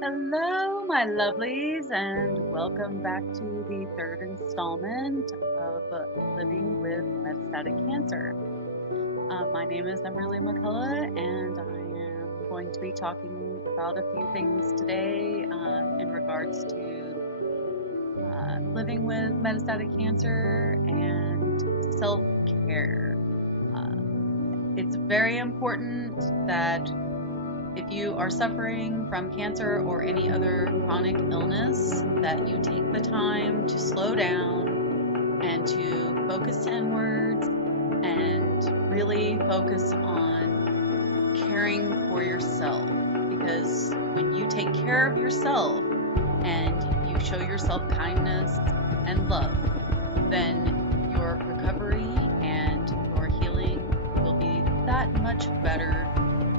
Hello, my lovelies, and welcome back to the third installment of Living with Metastatic Cancer. My name is Emily McCullough, and I am going to be talking about a few things today in regards to living with metastatic cancer and self-care. It's very important that if you are suffering from cancer or any other chronic illness, that you take the time to slow down and to focus inwards and really focus on caring for yourself. Because when you take care of yourself and you show yourself kindness and love, then your recovery and your healing will be that much better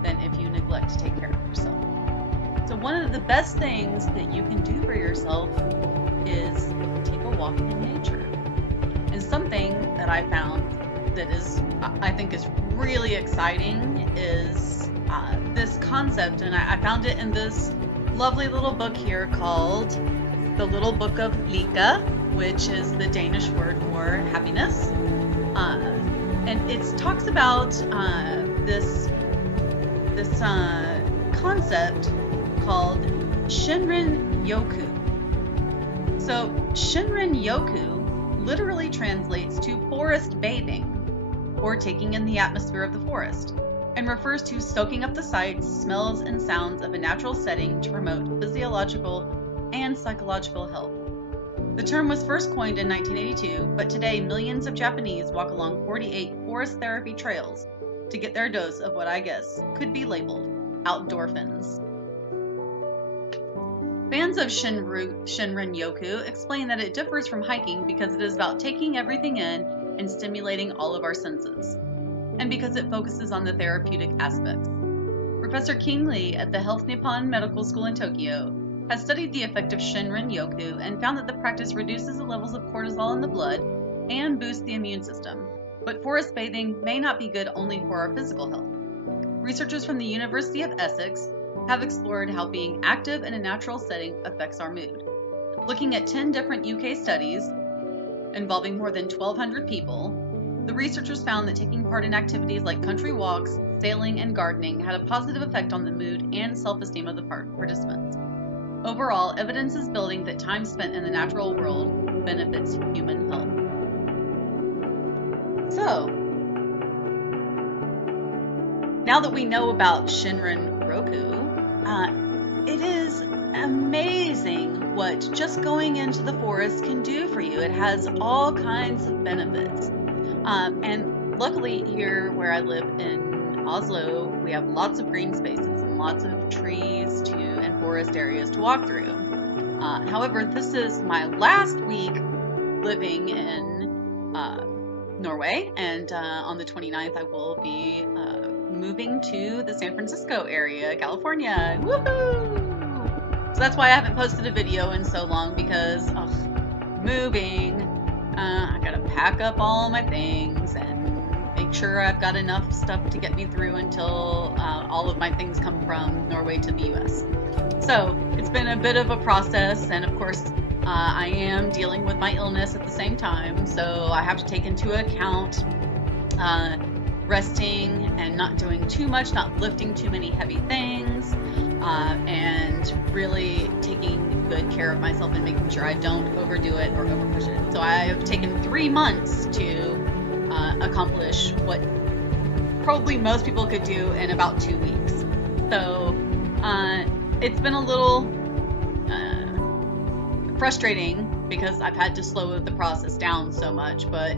than if you neglect to take care of yourself. So one of the best things that you can do for yourself is take a walk in nature. And something that I found that I think is really exciting is this concept, and I found it in this lovely little book here called The Little Book of Lykke, which is the Danish word for happiness. And it talks about this concept called shinrin-yoku. So shinrin-yoku literally translates to forest bathing, or taking in the atmosphere of the forest, and refers to soaking up the sights, smells, and sounds of a natural setting to promote physiological and psychological health. The term was first coined in 1982, but today millions of Japanese walk along 48 forest therapy trails to get their dose of what I guess could be labeled outdorphins. Fans of Shinrin-yoku explain that it differs from hiking because it is about taking everything in and stimulating all of our senses, and because it focuses on the therapeutic aspects. Professor King Lee at the Health Nippon Medical School in Tokyo has studied the effect of Shinrin-yoku and found that the practice reduces the levels of cortisol in the blood and boosts the immune system. But forest bathing may not be good only for our physical health. Researchers from the University of Essex have explored how being active in a natural setting affects our mood. Looking at 10 different UK studies involving more than 1,200 people, the researchers found that taking part in activities like country walks, sailing, and gardening had a positive effect on the mood and self-esteem of the participants. Overall, evidence is building that time spent in the natural world benefits human health. So, now that we know about Shinrin-yoku, it is amazing what just going into the forest can do for you. It has all kinds of benefits. And luckily here where I live in Oslo, we have lots of green spaces and lots of trees and forest areas to walk through. However, this is my last week living in Norway, and on the 29th I will be moving to the San Francisco area, California. Woohoo! So that's why I haven't posted a video in so long, because moving, I gotta pack up all my things and make sure I've got enough stuff to get me through until all of my things come from Norway to the US. So it's been a bit of a process, and of course I am dealing with my illness at the same time, so I have to take into account resting and not doing too much, not lifting too many heavy things, and really taking good care of myself and making sure I don't overdo it or overpush it. So I have taken 3 months to accomplish what probably most people could do in about 2 weeks. So it's been a little frustrating because I've had to slow the process down so much, but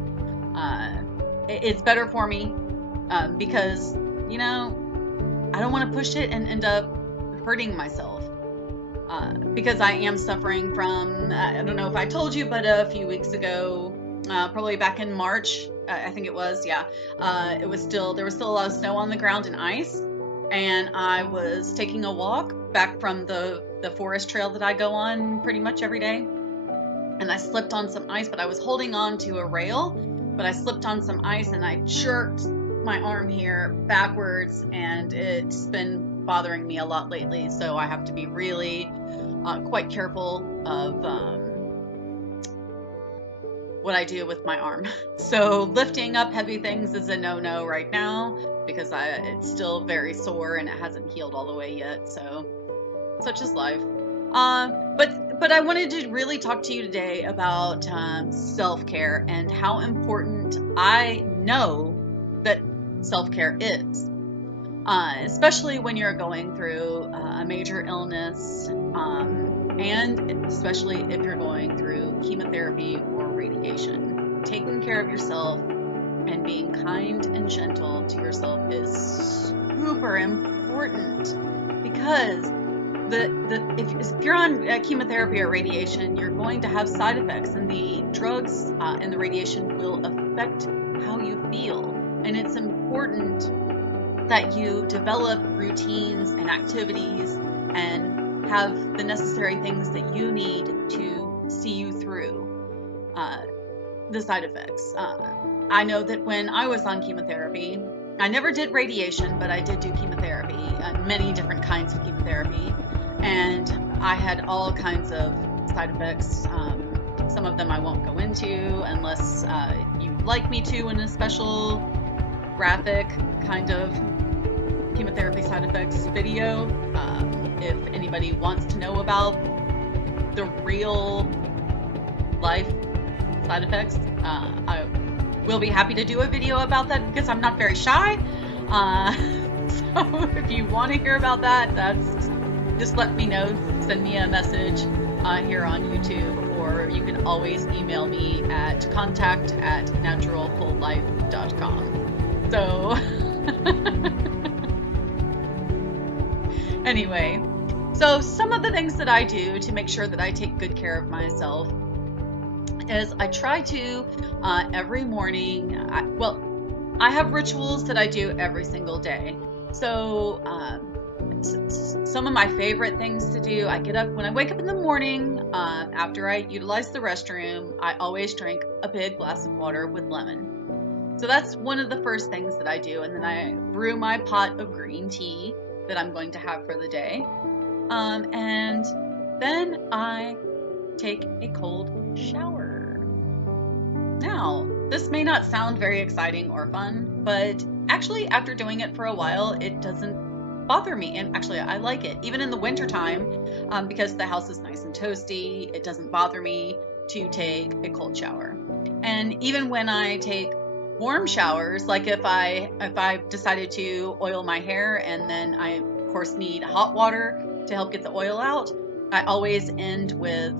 it's better for me because, you know, I don't want to push it and end up hurting myself because I am suffering from, I don't know if I told you, but a few weeks ago, probably back in March, I think it was, yeah, there was still a lot of snow on the ground and ice, and I was taking a walk back from the forest trail that I go on pretty much every day, and I slipped on some ice, but I was holding on to a rail, but I slipped on some ice and I jerked my arm here backwards, and it's been bothering me a lot lately, so I have to be really quite careful of what I do with my arm. So lifting up heavy things is a no-no right now because it's still very sore and it hasn't healed all the way yet. So such is life. But I wanted to really talk to you today about self-care and how important I know that self-care is. Especially when you're going through a major illness, and especially if you're going through chemotherapy or radiation. Taking care of yourself and being kind and gentle to yourself is super important, because if you're on chemotherapy or radiation, you're going to have side effects, and the drugs and the radiation will affect how you feel. And it's important that you develop routines and activities and have the necessary things that you need to see you through the side effects. I know that when I was on chemotherapy, I never did radiation, but I did do chemotherapy, many different kinds of chemotherapy, and I had all kinds of side effects. Some of them I won't go into unless you'd like me to in a special graphic kind of chemotherapy side effects video. If anybody wants to know about the real life side effects, I will be happy to do a video about that, because I'm not very shy. So if you want to hear about that, just let me know. Send me a message here on YouTube, or you can always email me at contact@naturalwholelife.com. So anyway, so some of the things that I do to make sure that I take good care of myself is I try to every morning, I have rituals that I do every single day. So some of my favorite things to do, when I wake up in the morning, after I utilize the restroom, I always drink a big glass of water with lemon. So that's one of the first things that I do. And then I brew my pot of green tea that I'm going to have for the day. And then I take a cold shower. Now, this may not sound very exciting or fun, but actually after doing it for a while, it doesn't bother me. And actually, I like it. Even in the wintertime, because the house is nice and toasty, it doesn't bother me to take a cold shower. And even when I take warm showers, like if I decided to oil my hair and then I of course need hot water to help get the oil out, I always end with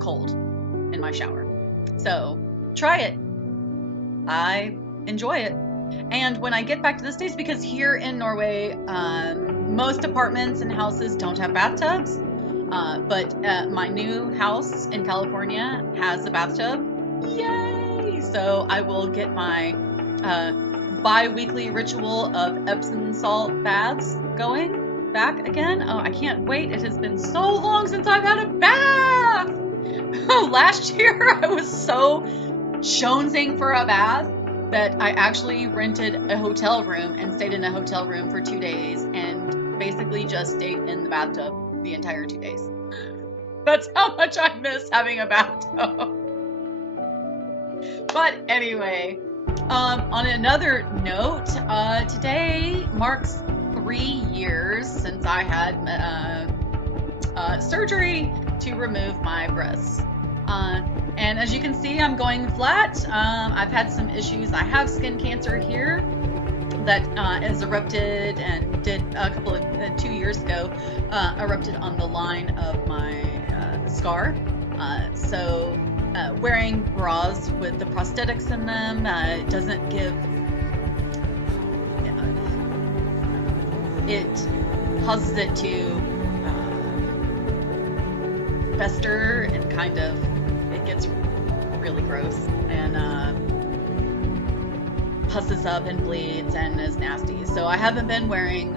cold in my shower. So try it. I enjoy it. And when I get back to the States, because here in Norway, most apartments and houses don't have bathtubs, but my new house in California has a bathtub. Yay! So I will get my bi-weekly ritual of Epsom salt baths going back again. Oh, I can't wait. It has been so long since I've had a bath. Last year I was so jonesing for a bath that I actually rented a hotel room and stayed in a hotel room for 2 days and basically just stayed in the bathtub the entire 2 days. That's how much I miss having a bathtub. But anyway, on another note, today marks 3 years since I had surgery to remove my breasts. And as you can see, I'm going flat. I've had some issues. I have skin cancer here that has erupted and did 2 years ago, erupted on the line of my scar. So wearing bras with the prosthetics in them doesn't give, it causes it to fester and kind of, it gets really gross and pusses up and bleeds and is nasty. So I haven't been wearing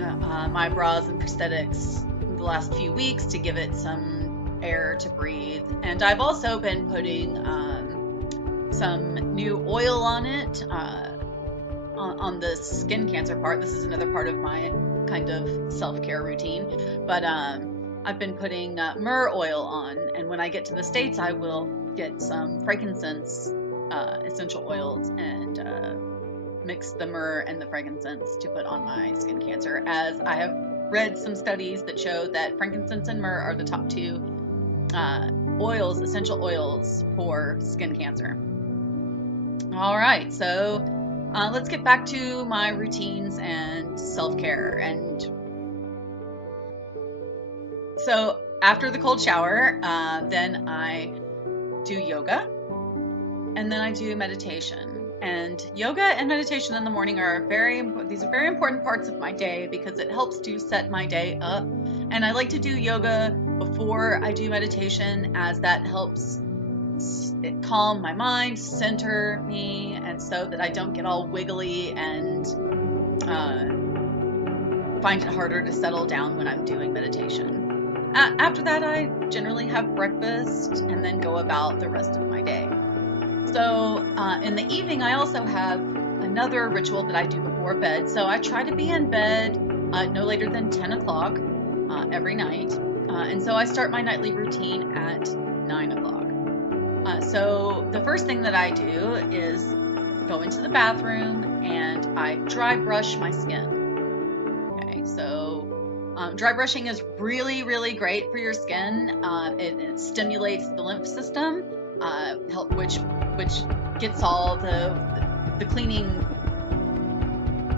my bras and prosthetics the last few weeks to give it some air to breathe. And I've also been putting some new oil on it, on the skin cancer part. This is another part of my kind of self-care routine. But I've been putting myrrh oil on, and when I get to the States, I will get some frankincense essential oils and mix the myrrh and the frankincense to put on my skin cancer, as I have read some studies that show that frankincense and myrrh are the top two essential oils for skin cancer. All right, so let's get back to my routines and self-care. And so after the cold shower, then I do yoga, and then I do meditation. And yoga and meditation in the morning are very important parts of my day, because it helps to set my day up. And I like to do yoga before I do meditation, as that helps calm my mind, center me, and so that I don't get all wiggly and find it harder to settle down when I'm doing meditation. After that, I generally have breakfast and then go about the rest of my day. So in the evening, I also have another ritual that I do before bed. So I try to be in bed no later than 10 o'clock every night. And so I start my nightly routine at 9 o'clock. So the first thing that I do is go into the bathroom and I dry brush my skin. Okay, so dry brushing is really, really great for your skin. It stimulates the lymph system, which gets all the cleaning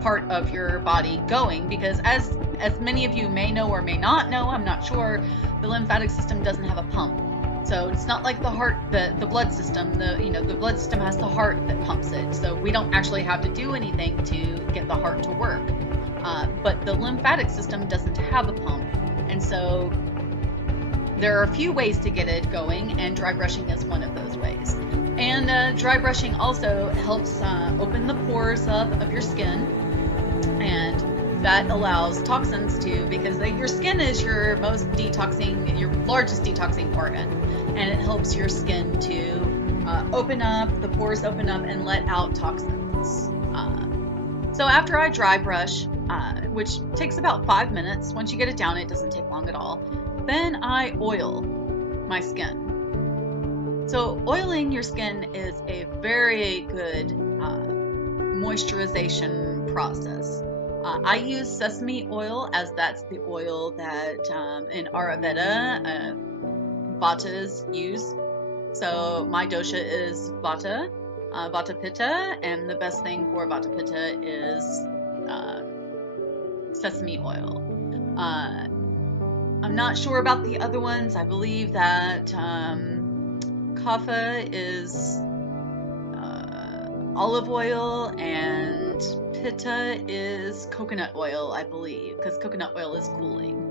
part of your body going, because as many of you may know or may not know, I'm not sure, the lymphatic system doesn't have a pump. So it's not like the heart, the blood system. The blood system has the heart that pumps it. So we don't actually have to do anything to get the heart to work. But the lymphatic system doesn't have a pump, and so there are a few ways to get it going, and dry brushing is one of those ways. And dry brushing also helps open the pores up of your skin, and that allows toxins to, because your skin is your largest detoxing organ, and it helps your skin to open up, the pores open up and let out toxins. So after I dry brush, which takes about 5 minutes, once you get it down, it doesn't take long at all, then I oil my skin. So oiling your skin is a very good moisturization process. I use sesame oil, as that's the oil that in Ayurveda Vatas use. So my dosha is Vata, Vata Pitta, and the best thing for Vata Pitta is sesame oil. I'm not sure about the other ones. I believe that Kapha is olive oil, and Pitta is coconut oil, I believe, because coconut oil is cooling.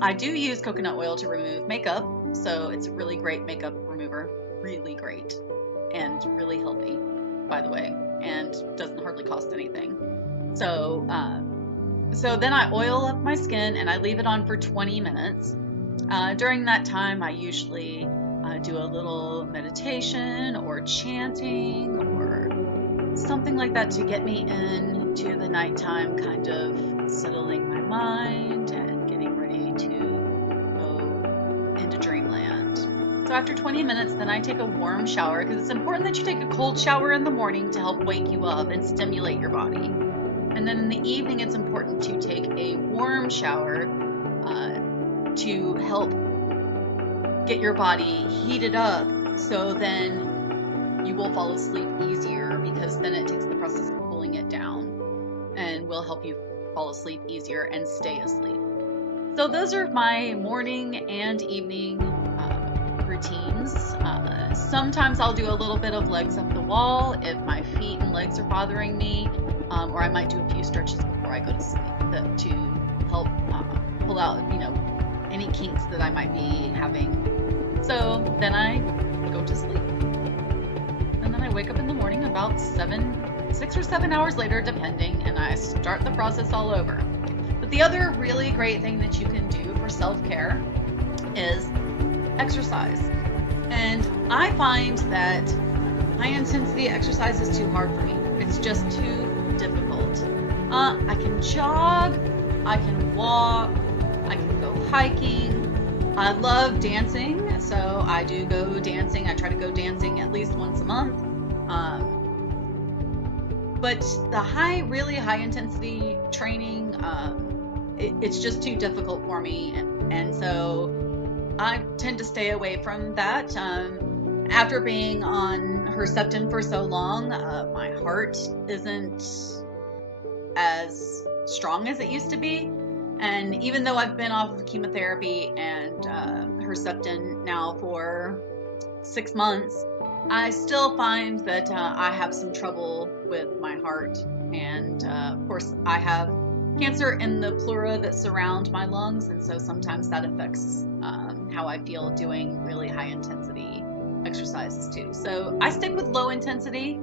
I do use coconut oil to remove makeup, so it's a really great makeup remover, really great, and really healthy, by the way, and doesn't hardly cost anything. So then I oil up my skin and I leave it on for 20 minutes. During that time, I usually do a little meditation or chanting or something like that to get me into the nighttime, kind of settling my mind and getting ready to go into dreamland. So after 20 minutes, then I take a warm shower, because it's important that you take a cold shower in the morning to help wake you up and stimulate your body. And then in the evening, it's important to take a warm shower to help get your body heated up, so then you will fall asleep easier, because then it takes the process of cooling it down and will help you fall asleep easier and stay asleep. So those are my morning and evening routines. Sometimes I'll do a little bit of legs up the wall if my feet and legs are bothering me, or I might do a few stretches before I go to sleep to help pull out, any kinks that I might be having. So then I go to sleep, and then I wake up in the morning about 6 or 7 hours later, depending, and I start the process all over. But the other really great thing that you can do for self-care is exercise. And I find that high-intensity exercise is too hard for me. It's just too difficult. I can jog I can walk, I can go hiking. I love dancing, so I do go dancing. I try to go dancing at least once a month. But the really high intensity training, it's just too difficult for me. And so I tend to stay away from that. After being on Herceptin for so long, my heart isn't as strong as it used to be. And even though I've been off of chemotherapy and Herceptin now for 6 months, I still find that I have some trouble with my heart. And of course, I have cancer in the pleura that surround my lungs, and so sometimes that affects how I feel doing really high intensity exercises too. So I stick with low intensity.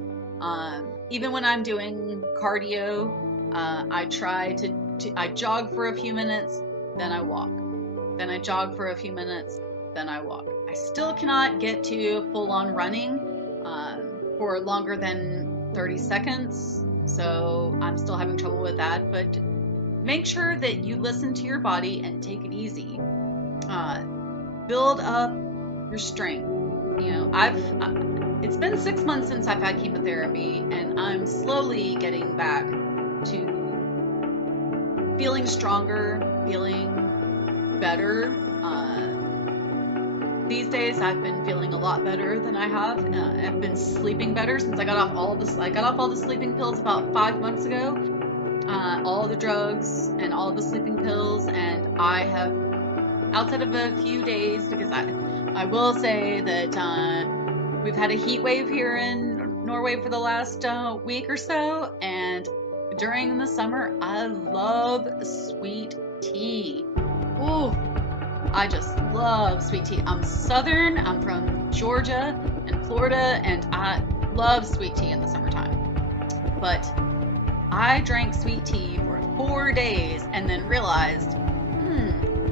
Even when I'm doing cardio, I try to I jog for a few minutes, then I walk. Then I jog for a few minutes, then I walk. I still cannot get to full-on running for longer than 30 seconds, so I'm still having trouble with that. But make sure that you listen to your body and take it easy. Build up your strength. You know, it's been 6 months since I've had chemotherapy, and I'm slowly getting back to feeling stronger, feeling better. These days I've been feeling a lot better than I have. I've been sleeping better since I got off all this. I got off all the sleeping pills about 5 months ago. All the drugs and all the sleeping pills, and I have, outside of a few days, because I will say that we've had a heat wave here in Norway for the last week or so, and during the summer, I love sweet tea. Ooh, I just love sweet tea. I'm Southern, I'm from Georgia and Florida, and I love sweet tea in the summertime. But I drank sweet tea for 4 days and then realized,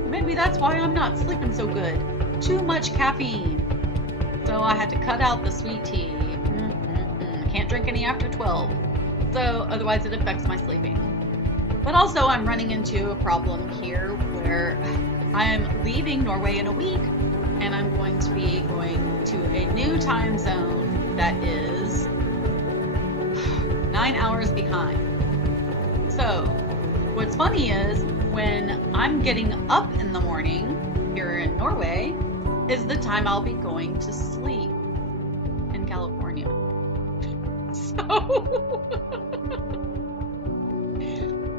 maybe that's why I'm not sleeping so good. Too much caffeine. So I had to cut out the sweet tea. Can't drink any after 12. So otherwise it affects my sleeping. But also I'm running into a problem here where I am leaving Norway in a week, and I'm going to be going to a new time zone that is 9 hours behind. So what's funny is when I'm getting up in the morning here in Norway is the time I'll be going to sleep in California. So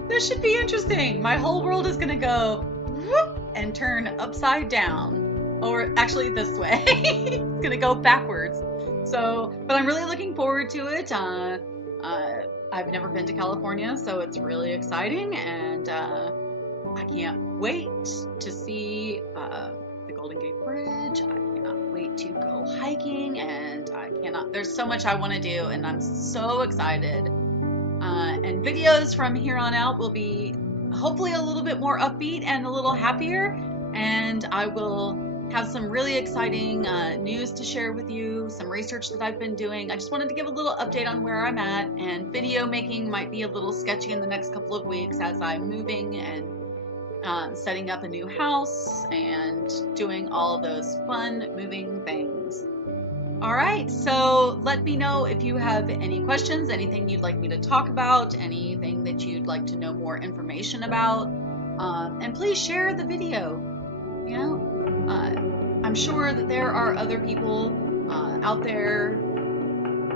this should be interesting. My whole world is gonna go whoop and turn upside down, or actually this way. It's gonna go backwards. So, but I'm really looking forward to it. I've never been to California, so it's really exciting, and I can't wait to see the Golden Gate Bridge. I cannot wait to go hiking, and there's so much I want to do, and I'm so excited. And videos from here on out will be hopefully a little bit more upbeat and a little happier, and I will have some really exciting news to share with you, some research that I've been doing. I just wanted to give a little update on where I'm at, and video making might be a little sketchy in the next couple of weeks as I'm moving and setting up a new house and doing all those fun moving things. All right, so let me know if you have any questions, anything you'd like me to talk about, anything that you'd like to know more information about, and please share the video. You know, I'm sure that there are other people out there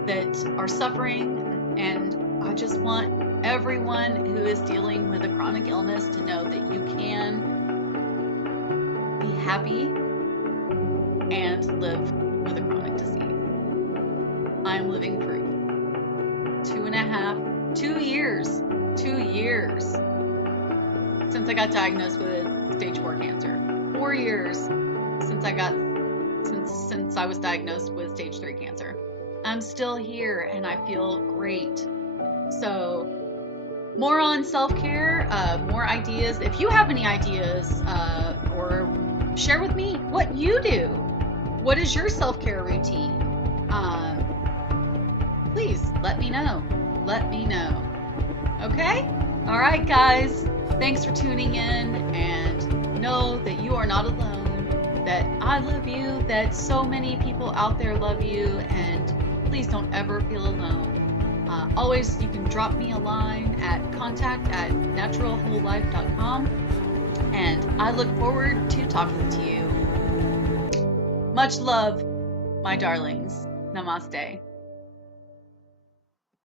that are suffering, and I just want everyone who is dealing with a chronic illness to know that you can be happy and live with a chronic disease. I'm living proof. 2 years since I got diagnosed with stage 4 cancer. 4 years since I was diagnosed with stage 3 cancer. I'm still here and I feel great. So more on self-care, more ideas. If you have any ideas, or share with me what you do. What is your self-care routine? Please let me know. Okay? All right, guys. Thanks for tuning in, and know that you are not alone, that I love you, that so many people out there love you, and please don't ever feel alone. Always, you can drop me a line at contact@naturalwholelife.com, and I look forward to talking to you. Much love, my darlings. Namaste.